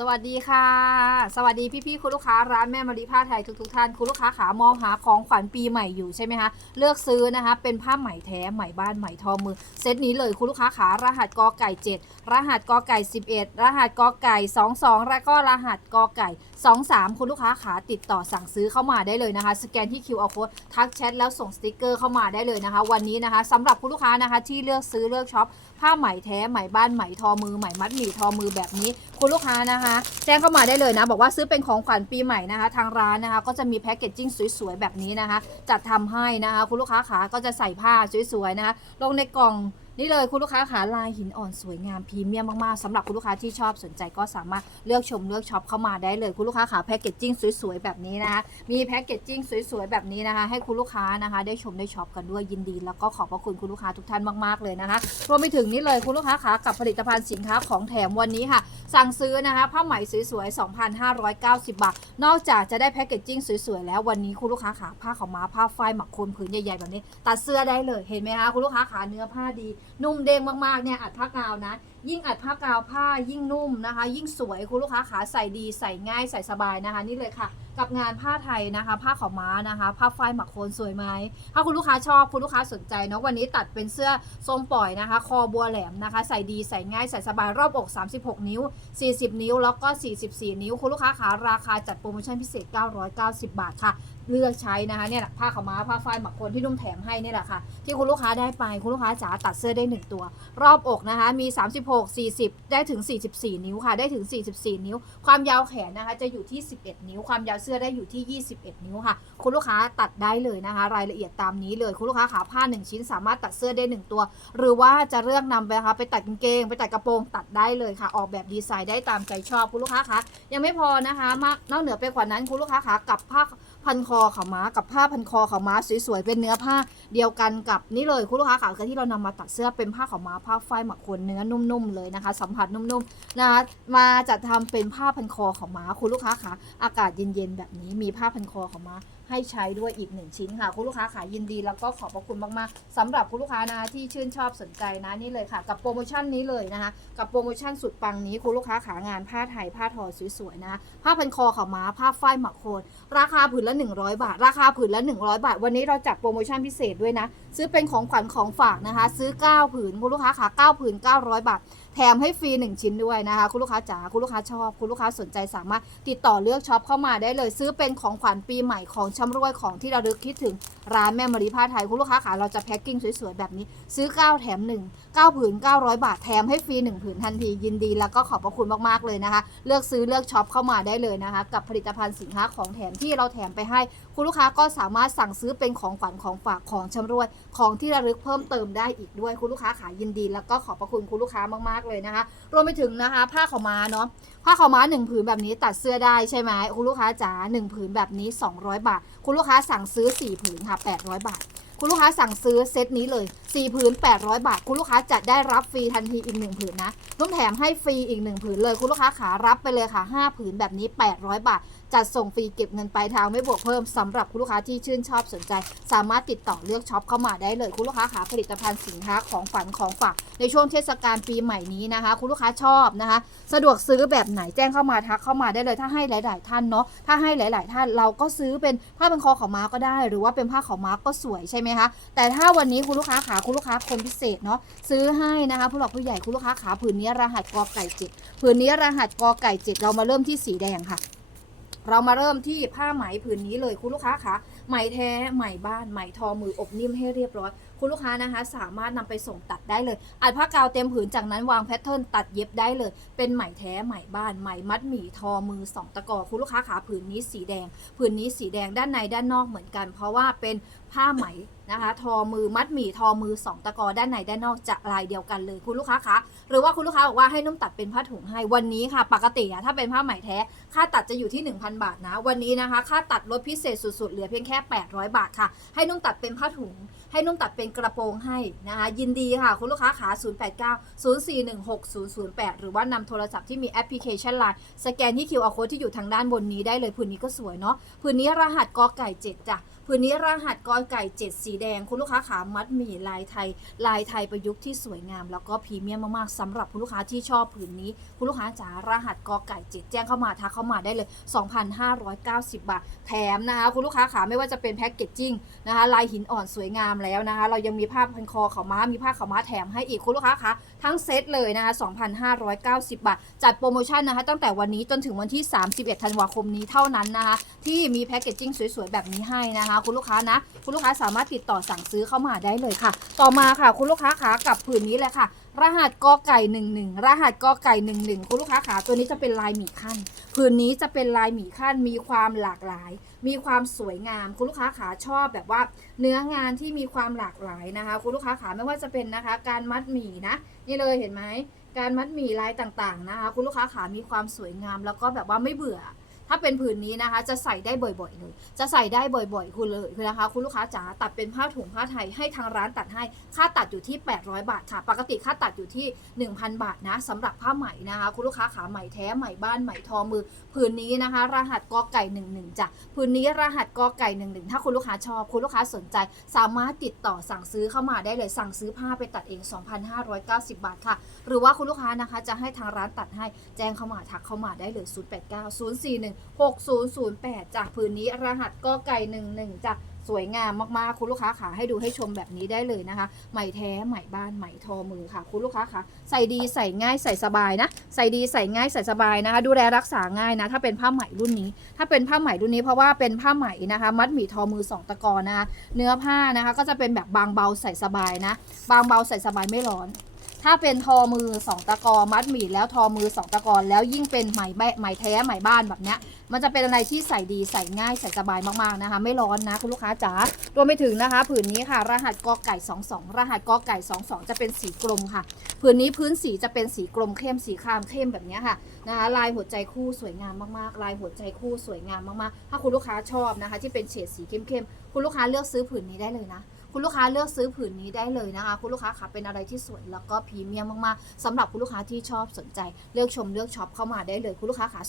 สวัสดีค่ะ สวัสดีพี่ๆคุณลูกค้าร้านแม่มารีผ้าไทยทุกๆท่านคุณลูกค้าขามองหาของขวัญปีใหม่อยู่ใช่ไหมคะเลือกซื้อนะคะเป็นผ้าไหมแท้ไหมบ้านไหมทอมือเซตนี้เลยคุณลูกค้าขารหัสกอไก่ 7 รหัสกอไก่ 11 รหัสกอไก่ 22 แล้วก็รหัสกอไก่ 23 คุณลูกค้าขาติดต่อสั่งซื้อเข้ามาได้เลยนะคะ สแกนที่ QR code ทักแชทแล้วส่งสติกเกอร์เข้ามาได้เลยนะคะ วันนี้นะคะสำหรับคุณลูกค้านะคะที่เลือกซื้อเลือกช็อปผ้าไหมแท้ไหมบ้านไหมทอมือไหมมัดหมี่ทอมือแบบนี้คุณลูกค้านะคะแจ้งเข้ามาได้เลยนะ บอกว่าซื้อเป็นของขวัญปีใหม่นะคะ ทางร้านนะคะ ก็จะมีแพ็กเกจจิ้งสวยๆแบบนี้นะคะ จัดทำให้นะคะ คุณลูกค้าขาก็จะใส่ผ้าสวยๆนะคะ ลงในกล่อง นี่เลยคุณลูกค้าขาลายหินอ่อนสวยงามพรีเมียมมากๆสำหรับคุณลูกค้าที่ชอบสนใจก็สามารถเลือกชมเลือกช็อปเข้ามาได้เลยคุณลูกค้าขาแพ็กเกจจิ้งสวยๆแบบนี้นะคะมีแพ็กเกจจิ้งสวยๆแบบนี้นะคะ ให้คุณลูกค้านะคะ ได้ชมได้ช็อปกันด้วยยินดี แล้วก็ขอบพระคุณคุณลูกค้าทุกท่านมากๆเลยนะคะรวมไปถึงนี่เลยคุณลูกค้าขากับผลิตภัณฑ์สินค้าของแถมวันนี้ค่ะ สั่งซื้อนะคะผ้าไหมสวยๆ2,590 บาท นอกจากจะได้แพ็กเกจจิ้งสวยๆแล้ววันนี้คุณลูกค้าขาผ้าขาวม้าผ้าฝ้ายหมักโคนผืนใหญ่ๆแบบนี้ ตัดเสื้อได้เลยเห็นไหมคะคุณลูกค้าขาเนื้อผ้าดี นุ่มเด้งมากๆเนี่ยอัดผ้ากาวนะ ยิ่งอัดผ้ากาวผ้ายิ่งนุ่มนะคะ ยิ่งสวยคุณลูกค้าขาใส่ดีใส่ง่ายใส่สบายนะคะ นี่เลยค่ะ กับงานผ้าไทยนะคะ ผ้าขาวม้านะคะ ผ้าฝ้ายหมักโคนสวยไหมถ้าคุณลูกค้าชอบคุณลูกค้าสนใจเนาะวันนี้ตัดเป็นเสื้อทรงปล่อยนะคะ คอบัวแหลมนะคะ ใส่ดีใส่ง่ายใส่สบายรอบอก 36 นิ้ว 40 นิ้ว แล้วก็ 44 นิ้วคุณลูกค้าขาราคาจัดโปรโมชั่นพิเศษ 990 บาทค่ะ เลือกใช้นะคะเนี่ยแหละผ้าขาวม้าผ้าฝ้ายหมักคนที่นุ่มแถมให้นี่แหละค่ะ ที่คุณลูกค้าได้ไปคุณลูกค้าจ๋าตัดเสื้อได้ 1 ตัว รอบอกนะคะมี 36 40 ได้ถึง 44 นิ้วค่ะ ได้ถึง 44 นิ้ว ความยาวแขนนะคะจะอยู่ที่ 11 นิ้ว ความยาวเสื้อได้อยู่ที่ 21 นิ้วค่ะ คุณลูกค้าตัดได้เลยนะคะ รายละเอียดตามนี้เลยคุณลูกค้าขาผ้า 1 ชิ้น สามารถตัดเสื้อได้ 1 ตัว หรือว่าจะเลือกนำไปนะคะไปตัดกางเกง ไปตัดกระโปรงตัดได้เลยค่ะ ออกแบบดีไซน์ได้ตามใจชอบคุณลูกค้าคะยังไม่พอนะคะมานอกเหนือไปกว่านั้นคุณลูกค้าขากับผ้าพันคออขาวม้ากับผ้าพันคอขาวม้าสวยๆเป็นเนื้อผ้าเดียวกันกับนี่เลยคุณลูกค้าขาคือที่เรานำมาตัดเสื้อเป็นผ้าขาวม้าผ้าฝ้ายหมักคนเนื้อนุ่มๆเลยนะคะ สัมผัสนุ่มๆนะคะมาจัดทำเป็นผ้าพันคอขาวม้าคุณลูกค้าขาอากาศเย็นๆแบบนี้มีผ้าพันคอขาวม้าให้ใช้ด้วยอีกหนึ่งชิ้นค่ะ คุณลูกค้าขายยินดีแล้วก็ขอบพระคุณมากๆสำหรับคุณลูกค้านะที่ชื่นชอบสนใจนะนี่เลยค่ะ กับโปรโมชั่นนี้เลยนะคะ กับโปรโมชั่นสุดปังนี้คุณลูกค้าขางานผ้าไทยผ้าทอสวยๆนะผ้าพันคอขาวม้าผ้าฝ้ายหมักโคนราคาผืนละ100บาท ราคาผืนละ 100 บาท วันนี้เราจัดโปรโมชั่นพิเศษด้วยนะ ซื้อเป็นของขวัญของฝากนะคะ ซื้อ 9 ผืนคุณลูกค้าขา9ผืน 900 บาท ถมให้ฟรี 1 ชิ้นด้วยนะคะ คุณลูกค้าจ๋าคุณลูกค้าชอบ คุณลูกค้าสนใจสามารถติดต่อเลือกช็อปเข้ามาได้เลย ซื้อเป็นของขวัญปีใหม่ของชำรวยของที่เราลึกคิดถึงร้านแม่มารีผ้าไทย คุณลูกค้าขาเราจะแพ็คกิ้งสวยๆ แบบนี้ ซื้อ 9 แถม 1 9ผืน900 บาทแถมให้ฟรี 1 ผืนทันทียินดีแล้วก็ขอบพระคุณมากๆเลยนะคะ เลือกซื้อเลือกช็อปเข้ามาได้เลยนะคะ กับผลิตภัณฑ์สินค้าของแถมที่เราแถมไปให้ คุณลูกค้าก็สามารถสั่งซื้อเป็นของขวัญของฝากของชำรวย ของที่ระลึกเพิ่มเติมได้อีกด้วยคุณลูกค้าขายินดี แล้วก็ขอบพระคุณคุณลูกค้ามากๆเลยนะคะ รวมไปถึงนะคะ ผ้าขาวม้าเนาะผ้าขาวม้าหนึ่งผืนแบบนี้ตัดเสื้อได้ใช่ไหมคุณลูกค้าจ๋าหนึ่งผืนแบบนี้ 200 บาท คุณลูกค้าสั่งซื้อ 4 ผืนค่ะ 800 บาท คุณลูกค้าสั่งซื้อเซตนี้เลย 4 ผืน 800 บาท คุณลูกค้าจะได้รับฟรีทันทีอีก 1 ผืนนะนุ่มแถมให้ฟรีอีก 1 ผืนเลย คุณลูกค้าขารับไปเลยค่ะ 5 ผืนแบบนี้ 800 บาท จัดส่งฟรีเก็บเงินปลายทางไม่บวกเพิ่มสำหรับคุณลูกค้าที่ชื่นชอบสนใจ สามารถติดต่อเลือกช็อปเข้ามาได้เลย คุณลูกค้าขาผลิตภัณฑ์สินค้าของฝันของฝากในช่วงเทศกาลปีใหม่นี้นะคะ คุณลูกค้าชอบนะคะ สะดวกซื้อแบบไหนแจ้งเข้ามาทักเข้ามาได้เลย ถ้าให้หลาย ๆ ท่านเนาะถ้าให้หลาย ๆ ท่านเราก็ซื้อเป็นผ้าพันคอขาวม้าก็ได้ หรือว่าเป็นผ้าขาวม้าก็สวยใช่ไหมคะแต่ถ้าวันนี้คุณลูกค้าขาคุณลูกค้าคนพิเศษเนาะซื้อให้นะคะผู้หลักผู้ใหญ่คุณลูกค้าขาผืนนี้รหัสกอไก่เจ็ดผืนนี้รหัสกอไก่เจ็ดเรามาเริ่มที่สีแดงค่ะ เรามาเริ่มที่ผ้าไหมผืนนี้เลยคุณลูกค้าคะไหมแท้ไหมบ้านไหมทอมืออบนิ่มให้เรียบร้อย คุณลูกค้านะคะ สามารถนำไปส่งตัดได้เลย อัดผ้ากาวเต็มผืนจากนั้นวางแพทเทิร์นตัดเย็บได้เลย เป็นไหมแท้ไหมบ้านไหมมัดหมี่ทอมือสองตะกอคุณลูกค้าขาผืนนี้สีแดง ผืนนี้สีแดงด้านในด้านนอกเหมือนกัน เพราะว่าเป็นผ้าไหม นะคะทอมือมัดหมี่ทอมือสองตะกอด้านในด้านนอกจะลายเดียวกันเลยคุณลูกค้าคะหรือว่าคุณลูกค้าบอกว่าให้นุ่มตัดเป็นผ้าถุงให้วันนี้ค่ะ ปกติอะถ้าเป็นผ้าไหมแท้ ค่าตัดจะอยู่ที่ 1,000 บาทนะ วันนี้นะคะ ค่าตัดลดพิเศษสุดๆเหลือเพียงแค่ 800 บาทค่ะ ให้นุ่มตัดเป็นผ้าถุง ให้นุ่มตัดเป็นกระโปรงให้นะคะยินดีค่ะ คุณลูกค้าขา089 0416 008 หรือว่านำโทรศัพท์ที่มีแอปพลิเคชันไลน์สแกนที่ QR code ที่อยู่ทางด้านบนนี้ได้เลยผืนนี้ก็สวยเนาะผืนนี้รหัสกอไก่เจ็ดจ้ะ ผืนนี้รหัสกอไก่เจ็ดสีแดง คุณลูกค้าขามัดหมี่ลายไทย ลายไทยประยุกต์ที่สวยงาม แล้วก็พรีเมียมมากๆสำหรับคุณลูกค้าที่ชอบผืนนี้ คุณลูกค้าจ๋ารหัสกอไก่เจ็ดแจ้งเข้ามาทักเข้ามาได้เลย 2,590 บาท แถมนะคะคุณลูกค้าขาไม่ว่าจะเป็นแพ็กเกจจิ้งนะคะลายหินอ่อนสวยงามแล้วนะคะ เรายังมีผ้าพันคอขาวม้ามีผ้าขาวม้าแถมให้อีกคุณลูกค้าคะทั้งเซตเลยนะคะ 2,590 บาท จัดโปรโมชั่นนะคะ ตั้งแต่วันนี้จนถึงวันที่ 31 ธันวาคมนี้เท่านั้นนะคะ ที่มีแพ็กเกจจิ้งสวยๆ แบบนี้ให้นะคะ คุณลูกค้านะ คุณลูกค้าสามารถติดต่อสั่งซื้อเข้ามาได้เลยค่ะ ต่อมาค่ะคุณลูกค้าขากับผืนนี้เลยค่ะ รหัสกอไก่หนึ่งหนึ่งรหัสกอไก่หนึ่งหนึ่งคุณลูกค้าขาตัวนี้จะเป็นลายหมี่ขั้นผืนนี้จะเป็นลายหมี่ขั้นมีความหลากหลาย มีความสวยงาม คุณลูกค้าขาชอบแบบว่า เนื้องานที่มีความหลากหลายนะคะ คุณลูกค้าขาไม่ว่าจะเป็นนะคะ การมัดหมี่นะ นี่เลยเห็นไหมการมัดหมี่ลายต่างๆนะคะ คุณลูกค้าขามีความสวยงาม แล้วก็แบบว่าไม่เบื่อ ถ้าเป็นผืนนี้นะคะ จะใส่ได้บ่อยๆเลย จะใส่ได้บ่อยๆ คุณเลยคือนะคะ คุณลูกค้าจ๋าตัดเป็นผ้าถุงผ้าไทยให้ทางร้านตัดให้ ค่าตัดอยู่ที่ 800 บาทค่ะ ปกติค่าตัดอยู่ที่ 1,000 บาทนะสำหรับผ้าไหมนะคะ คุณลูกค้าขาไหมแท้ไหมบ้านไหมทอมือ ผืนนี้นะคะ รหัสกอไก่11จ้ะผืนนี้รหัสกอไก่11ถ้าคุณลูกค้าชอบคุณลูกค้าสนใจ สามารถติดต่อสั่งซื้อเข้ามาได้เลยสั่งซื้อผ้าไปตัดเอง 2,590 บาทค่ะ หรือว่าคุณลูกค้านะคะจะให้ทางร้านตัดให้แจ้งเข้ามาทักเข้ามาได้เลย089 041 6008 จากผืนนี้รหัสก็ไก่11จากสวยงามมากๆ คุณลูกค้าขาให้ดูให้ชมแบบนี้ได้เลยนะคะ ไหมแท้ไหมบ้านไหมทอมือค่ะ คุณลูกค้าขาใส่ดีใส่ง่ายใส่สบายนะ ใส่ดีใส่ง่ายใส่สบายนะคะ ดูแลรักษาง่ายนะ ถ้าเป็นผ้าไหมรุ่นนี้ ถ้าเป็นผ้าไหมรุ่นนี้เพราะว่าเป็นผ้าไหมนะคะ มัดหมี่ทอมือสองตะกอนะคะเนื้อผ้านะคะ ก็จะเป็นแบบบางเบาใส่สบายนะ บางเบาใส่สบายไม่ร้อน ถ้าเป็นทอมือสองตะกอมัดหมี่แล้วทอมือสองตะกอแล้วยิ่งเป็นไหมแบไหมแท้ไหมบ้านแบบเนี้ย มันจะเป็นอะไรที่ใส่ดีใส่ง่ายใส่สบายมากๆนะคะ ไม่ร้อนนะคุณลูกค้าจ๋ารวมไปถึงนะคะ ผืนนี้ค่ะ รหัสกอไก่ 22 รหัสกอไก่ 22 จะเป็นสีกลมค่ะ ผืนนี้พื้นสีจะเป็นสีกลมเข้มสีครามเข้มแบบเนี้ยค่ะนะคะลายหัวใจคู่สวยงามมากๆ ลายหัวใจคู่สวยงามมากๆ ถ้าคุณลูกค้าชอบนะคะ ที่เป็นเฉดสีเข้มๆคุณลูกค้าเลือกซื้อผืนนี้ได้เลยนะ คุณลูกค้าเลือกซื้อผืนนี้ได้เลยนะคะ คุณลูกค้าค่ะเป็นอะไรที่สวยแล้วก็พรีเมียมมากๆสำหรับคุณลูกค้าที่ชอบสนใจ เลือกชมเลือกช็อปเข้ามาได้เลย คุณลูกค้าขา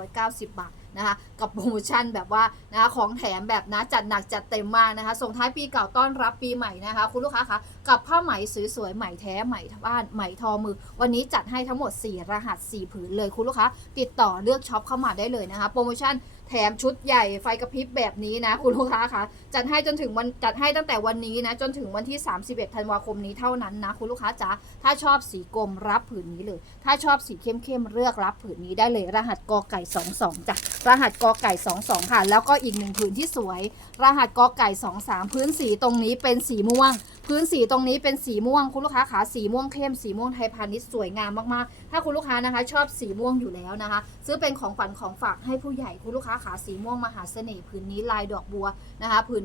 2,590 บาทนะคะกับโปรโมชั่นแบบว่านะคะของแถมแบบนะจัดหนักจัดเต็มมากนะคะส่งท้ายปีเก่าต้อนรับปีใหม่นะคะ คุณลูกค้าคะกับผ้าไหมสวยๆไหมแท้ไหมบ้านไหมทอมือ วันนี้จัดให้ทั้งหมด 4 รหัส 4 ผืนเลยคุณลูกค้า ติดต่อเลือกช็อปเข้ามาได้เลยนะคะ โปรโมชั่น แถมชุดใหญ่ไฟกระพริบแบบนี้นะ คุณลูกค้าคะจัดให้จนถึงวันจัดให้ตั้งแต่วันนี้นะ จนถึงวันที่ 31 ธันวาคมนี้เท่านั้นนะ คุณลูกค้าจ๋าถ้าชอบสีกรมรับผืนนี้เลย ถ้าชอบสีเข้มๆเลือกรับผืนนี้ได้เลย รหัสกอไก่ 22จ้ะรหัสกอไก่ 22 ค่ะ แล้วก็อีกหนึ่งผืนที่สวย รหัสกอไก่ 23 พื้นสีตรงนี้เป็นสีม่วง พื้นสีตรงนี้เป็นสีม่วงคุณลูกค้าขาสีม่วงเข้มสีม่วงไทยพาณิชย์สวยงามมากๆ ถ้าคุณลูกค้านะคะ ชอบสีม่วงอยู่แล้วนะคะ ซื้อเป็นของขวัญของฝากให้ผู้ใหญ่คุณลูกค้าขาสีม่วงมหาเสน่ห์ผืนนี้ลายดอกบัวนะคะผืน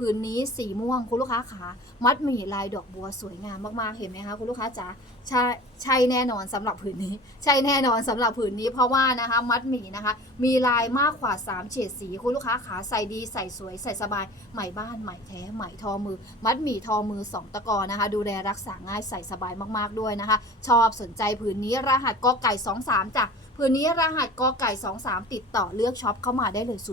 ผืนนี้สีม่วงคุณลูกค้าขามัดหมี่ลายดอกบัวสวยงามมากๆเห็นไหมคะคุณลูกค้าจ๋าใช่ใช่แน่นอนสำหรับผืนนี้ ใช่แน่นอนสำหรับผืนนี้เพราะว่านะคะมัดหมี่นะคะ มีลายมากกว่า 3 เฉดสีคุณลูกค้าขาใส่ดีใส่สวยใส่สบายไหม่บ้านไหม่แท้ไหม่ทอมือ มัดหมี่ทอมือ 2 ตะกอนะคะ ดูแลรักษาง่ายใส่สบายมากๆด้วยนะคะ ชอบสนใจผืนนี้รหัสกอไก่ 23จ้ะ ผืนนี้รหัสกอไก่ 23 ติดต่อเลือกช็อปเข้ามาได้เลย 089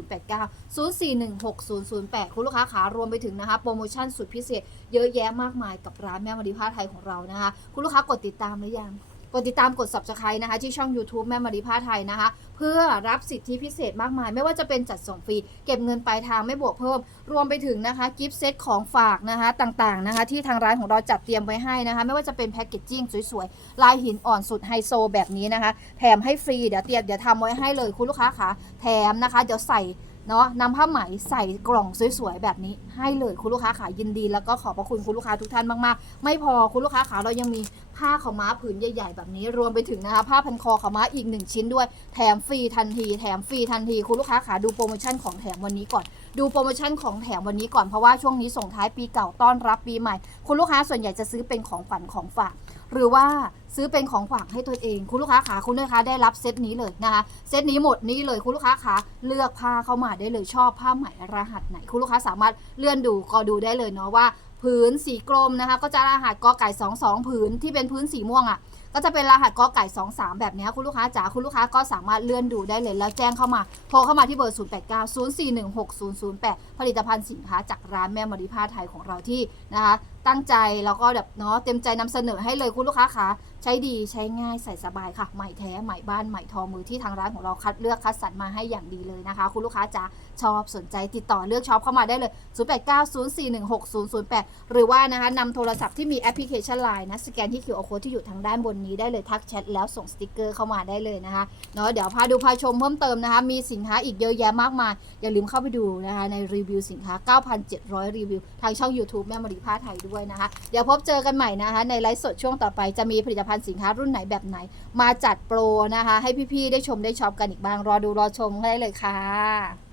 0416 008 คุณลูกค้าขารวมไปถึงนะคะ โปรโมชั่นสุดพิเศษ เยอะแยะมากมายกับร้านแม่มาริผ้าไทยของเรานะคะ คุณลูกค้ากดติดตามหรือยัง กดติดตามกด subscribe นะคะ ที่ช่อง YouTube แม่มาริผ้าไทยนะคะ เพื่อรับสิทธิพิเศษมากมาย ไม่ว่าจะเป็นจัดส่งฟรี เก็บเงินปลายทางไม่บวกเพิ่ม รวมไปถึงนะคะ กิฟต์เซตของฝากนะคะต่างๆนะคะ ที่ทางร้านของเราจัดเตรียมไว้ให้นะคะ ไม่ว่าจะเป็นแพคเกจจิ้งสวยๆ ลายหินอ่อนสุดไฮโซแบบนี้นะคะ แถมให้ฟรี เดี๋ยวเตรียมเดี๋ยวทำไว้ให้เลยคุณลูกค้าคะแถมนะคะ เดี๋ยวใส่ เนาะนำผ้าไหมใส่กล่องสวยๆแบบนี้ ให้เลยคุณลูกค้าขายินดี แล้วก็ขอบพระคุณคุณลูกค้าทุกท่านมากๆ ไม่พอคุณลูกค้าขาเรายังมีผ้าขาวม้าผืนใหญ่ ๆ แบบนี้รวมไปถึงนะคะผ้าพันคอขาวม้าอีก 1 ชิ้นด้วยแถมฟรีทันทีแถมฟรีทันทีคุณลูกค้าขาดูโปรโมชั่นของแถมวันนี้ก่อน ดูโปรโมชั่นของแถมวันนี้ก่อนเพราะว่าช่วงนี้ส่งท้ายปีเก่าต้อนรับปีใหม่ คุณลูกค้าส่วนใหญ่จะซื้อเป็นของขวัญของฝาก หรือว่าซื้อเป็นของฝากให้ตัวเอง คุณลูกค้าขาคุณลูกค้าได้รับเซตนี้เลยนะคะเซตนี้หมดนี้เลยคุณลูกค้าขาเลือกผ้าเข้ามาได้เลยชอบผ้าไหมรหัสไหน คุณลูกค้าสามารถเลื่อนดูก็ดูได้เลยเนาะว่าผืนสีกรมนะคะ ก็จะรหัสกอไก่2 2ผืนที่เป็นพื้นสีม่วงอะ่ะก็จะเป็นรหัสกอไก่2 3 แบบนี้คุณลูกค้าจ๋าคุณลูกค้าก็สามารถเลื่อนดูได้เลยแล้วแจ้งเข้ามาโทรเข้ามาที่เบอร์ 0 8 9 0 4 1 6 0 0 8 ผลิตภัณฑ์สินค้าจากร้านแม่มริผ้าไทยของเราที่นะคะตั้งใจแล้วก็แบบเนาะเต็มใจนำเสนอให้เลยคุณลูกค้าคะใช้ดีใช้ง่ายใส่สบายค่ะใหม่แท้ใหม่บ้านใหม่ทอมือที่ทางร้านของเราคัดเลือกคัดสรรมาให้อย่างดีเลยนะคะ คุณลูกค้าจ๋าชอบสนใจติดต่อเลือกช็อปเข้ามาได้เลย 0890416008 หรือว่านะคะนำโทรศัพท์ที่มีแอปพลิเคชัน Line นะสแกนที่ QR code ที่อยู่ทางด้านบนนี้ได้เลยทักแชทแล้วส่งสติกเกอร์เข้ามาได้เลยนะคะเนาะเดี๋ยวพาดูพาชมเพิ่มเติมนะคะ มีสินค้าอีกเยอะแยะมากมาย อย่าลืมเข้าไปดูนะคะในรีวิวสินค้า 9,700 รีวิวทางช่อง YouTube แม่มารีผ้าไทยด้วยนะคะ เดี๋ยวพบเจอกันใหม่นะคะ ในไลฟ์สดช่วงต่อไปจะมีผลิตภัณฑ์สินค้ารุ่นไหนแบบไหน มาจัดโปรนะคะ ให้พี่ๆได้ชมได้ช็อปกันอีกบ้างรอดูรอชมได้เลยค่ะ